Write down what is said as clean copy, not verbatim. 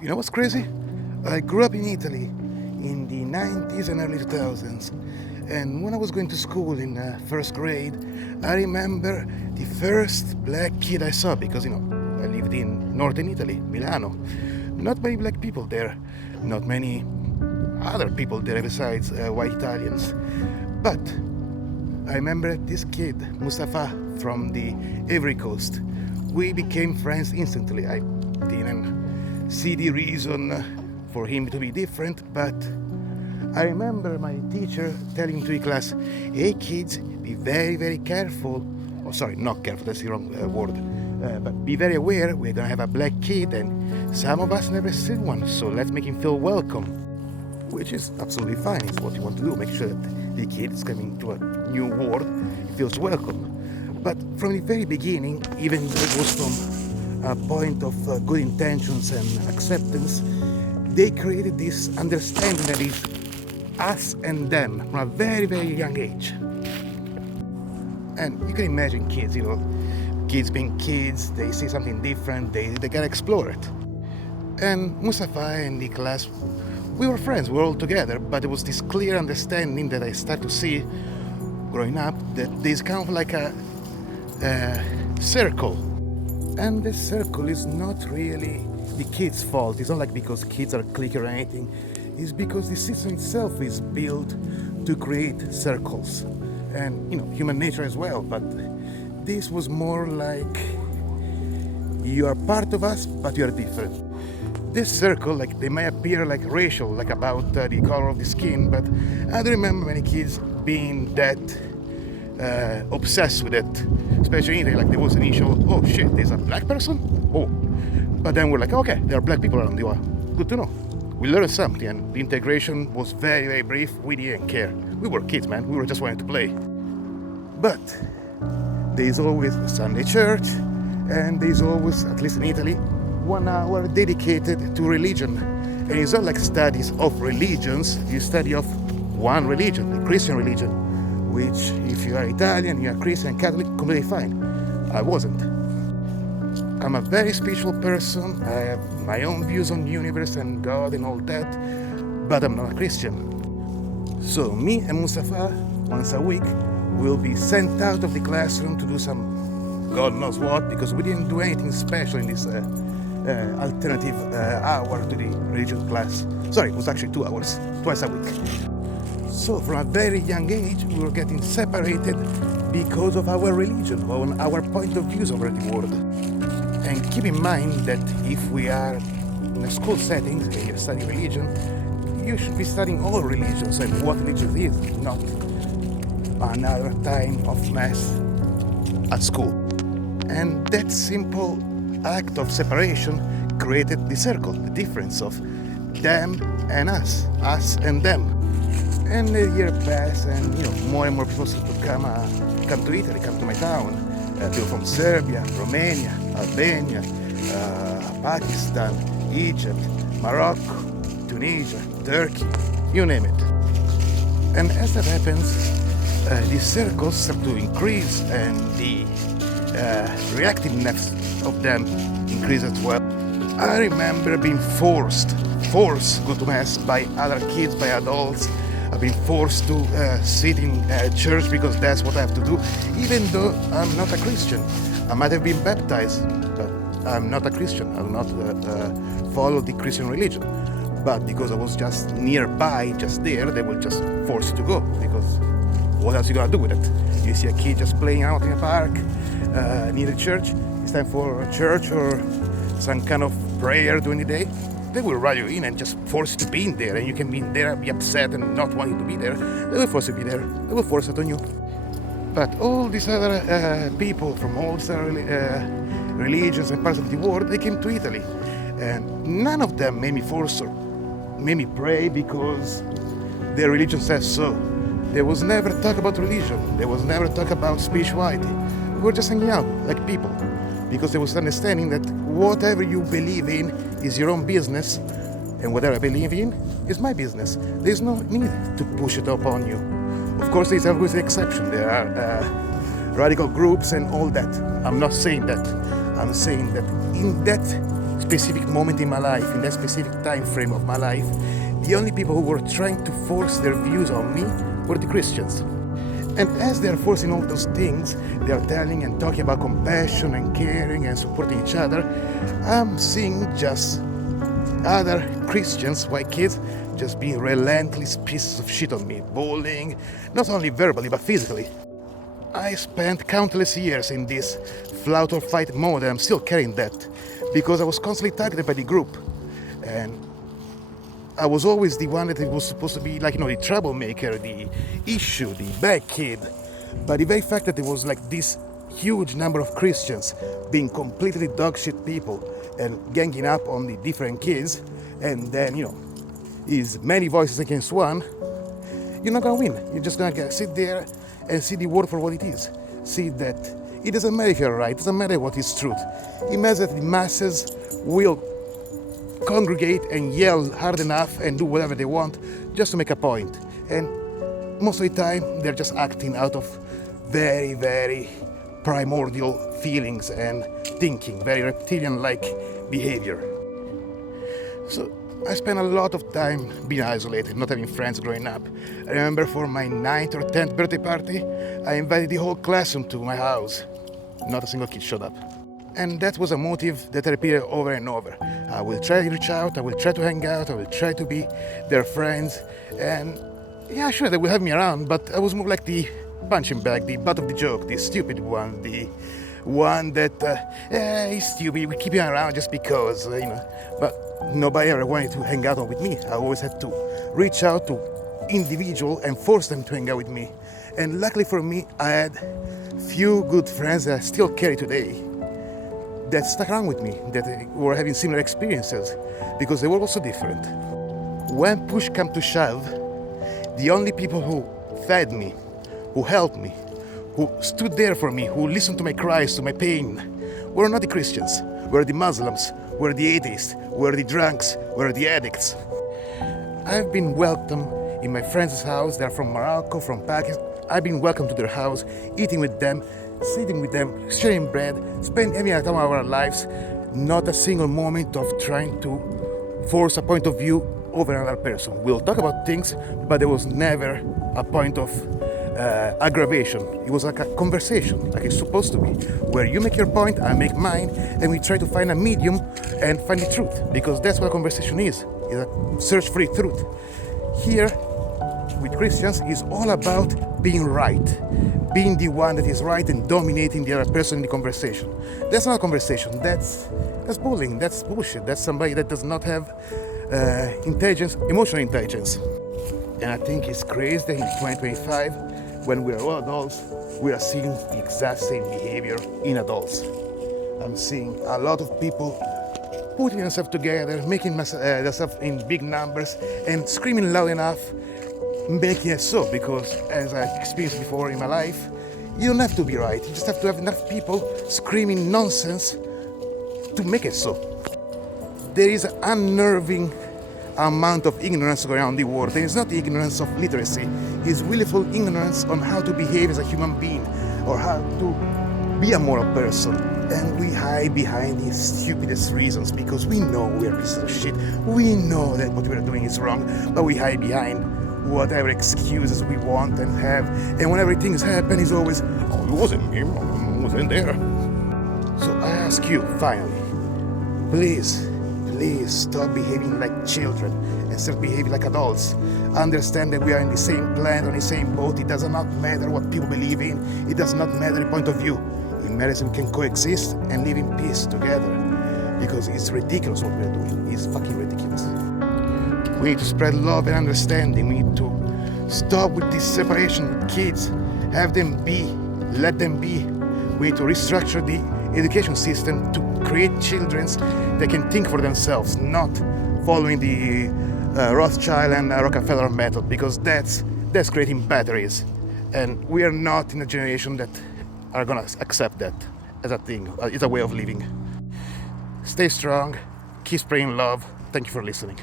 You know what's crazy? I grew up in Italy in the 90s and early 2000s. And when I was going to school in first grade, I remember the first black kid I saw because, I lived in northern Italy, Milano. Not many black people there, not many other people there besides white Italians. But I remember this kid, Mustafa, from the Ivory Coast. We became friends instantly. I didn't see the reason for him to be different, but I remember my teacher telling to the class, "Hey kids, be very, very careful." Oh, sorry, not careful, that's the wrong word. But be very aware, we're gonna have a black kid and some of us never seen one, so let's make him feel welcome. Which is absolutely fine, it's what you want to do, make sure that the kid is coming to a new world, he feels welcome. But from the very beginning, even though it was from a point of good intentions and acceptance, they created this understanding that is us and them from a very, very young age. And you can imagine kids, kids being kids, they see something different, they gotta explore it. And Mustafa and the class, we were friends, we were all together, but there was this clear understanding that I started to see growing up that there's kind of like a circle. And this circle is not really the kids' fault. It's not like because kids are cliquer or anything. It's because the system itself is built to create circles. And, human nature as well. But this was more like you are part of us, but you are different. This circle, they may appear like racial, like about the color of the skin, but I don't remember many kids being that obsessed with it, especially in Italy. There was initial, oh shit, there's a black person? Oh. But then we're like, okay, there are black people around you. Good to know. We learned something, and the integration was very, very brief. We didn't care. We were kids, man. We were just wanting to play. But there's always Sunday church, and there's always, at least in Italy, 1 hour dedicated to religion. And it's not like studies of religions, you study of one religion, the Christian religion, which if you are Italian, you are Christian, Catholic, completely fine. I wasn't. I'm a very spiritual person, I have my own views on the universe and God and all that, but I'm not a Christian. So me and Mustafa, once a week, will be sent out of the classroom to do some God knows what, because we didn't do anything special in this alternative hour to the religion class. Sorry, it was actually 2 hours, twice a week. So from a very young age, we were getting separated because of our religion, our point of views over the world. And keep in mind that if we are in a school setting and you study religion, you should be studying all religions and what religion is, not another time of mass at school. And that simple act of separation created the circle, the difference of them and us and them. And the year passed, and more and more people started to come to Italy, come to my town. People from Serbia, Romania, Albania, Pakistan, Egypt, Morocco, Tunisia, Turkey, you name it. And as that happens, the circles start to increase and the reactiveness of them increases as well. I remember being forced to go to mass by other kids, by adults. I've been forced to sit in church because that's what I have to do, even though I'm not a Christian. I might have been baptized, but I'm not a Christian. I do not follow the Christian religion. But because I was just nearby, just there, they will just force you to go, because what else are you gonna do with it? You see a kid just playing out in a park near the church, it's time for church or some kind of prayer during the day. They will run you in and just force you to be in there, and you can be in there, be upset and not wanting to be there. They will force you to be there. They will force it on you. But all these other people from all these religions and parts of the world, they came to Italy, and none of them made me force or made me pray because their religion says so. There was never talk about religion. There was never talk about spirituality. We were just hanging out like people, because there was understanding that whatever you believe in is your own business, and whatever I believe in is my business. There's no need to push it upon you. Of course, there's always an exception. There are radical groups and all that. I'm not saying that. I'm saying that in that specific moment in my life, in that specific time frame of my life, the only people who were trying to force their views on me were the Christians. And as they're forcing all those things, they're telling and talking about compassion and caring and supporting each other, I'm seeing just other Christians, white kids, just being relentless pieces of shit on me, bullying, not only verbally but physically. I spent countless years in this flout or fight mode, and I'm still carrying that because I was constantly targeted by the group, and I was always the one that was supposed to be like, the troublemaker, the issue, the bad kid. But the very fact that there was like this huge number of Christians being completely dogshit people and ganging up on the different kids, and then, is many voices against one, you're not gonna win. You're just gonna sit there and see the world for what it is. See that it doesn't matter if you're right, it doesn't matter what is truth. It matters that the masses will congregate and yell hard enough and do whatever they want just to make a point. And most of the time, they're just acting out of very, very primordial feelings and thinking, very reptilian-like behavior. So I spent a lot of time being isolated, not having friends growing up. I remember for my 9th or 10th birthday party, I invited the whole classroom to my house. Not a single kid showed up. And that was a motive that I repeated over and over. I will try to reach out, I will try to hang out, I will try to be their friends. And yeah, sure, they will have me around, but I was more like the punching bag, the butt of the joke, the stupid one, the one that, he's stupid, we keep him around just because, But nobody ever wanted to hang out with me. I always had to reach out to individual and force them to hang out with me. And luckily for me, I had few good friends that I still carry today that stuck around with me, that were having similar experiences, because they were also different. When push came to shove, the only people who fed me, who helped me, who stood there for me, who listened to my cries, to my pain, were not the Christians, were the Muslims, were the atheists, were the drunks, were the addicts. I've been welcomed in my friends' house. They're from Morocco, from Pakistan. I've been welcomed to their house, eating with them, sitting with them, sharing bread, spending every time of our lives, not a single moment of trying to force a point of view over another person. We'll talk about things, but there was never a point of aggravation. It was like a conversation, like it's supposed to be, where you make your point, I make mine, and we try to find a medium and find the truth, because that's what a conversation is a search for the truth. Here, with Christians, is all about being right, being the one that is right and dominating the other person in the conversation. That's not a conversation, that's bullying, that's bullshit, that's somebody that does not have intelligence, emotional intelligence. And I think it's crazy that in 2025, when we're all adults, we are seeing the exact same behavior in adults. I'm seeing a lot of people putting themselves together, making themselves in big numbers, and screaming loud enough, making it so, because as I experienced before in my life, you don't have to be right, you just have to have enough people screaming nonsense to make it so. There is an unnerving amount of ignorance going on in the world, and it's not the ignorance of literacy, it's willful ignorance on how to behave as a human being, or how to be a moral person. And we hide behind the stupidest reasons, because we know we're pieces of shit, we know that what we're doing is wrong, but we hide behind whatever excuses we want and have, and whenever things happen, it's always, oh, it wasn't me, I wasn't there. So I ask you, finally, please stop behaving like children and start behaving like adults. Understand that we are in the same planet, on the same boat. It does not matter what people believe in, it does not matter the point of view. It matters we can coexist and live in peace together, because it's ridiculous what we're doing. It's fucking ridiculous. We need to spread love and understanding. We need to stop with this separation with kids. Have them be, let them be. We need to restructure the education system to create children that can think for themselves, not following the Rothschild and Rockefeller method, because that's creating batteries. And we are not in a generation that are gonna accept that as a thing. It's a way of living. Stay strong, keep spreading love. Thank you for listening.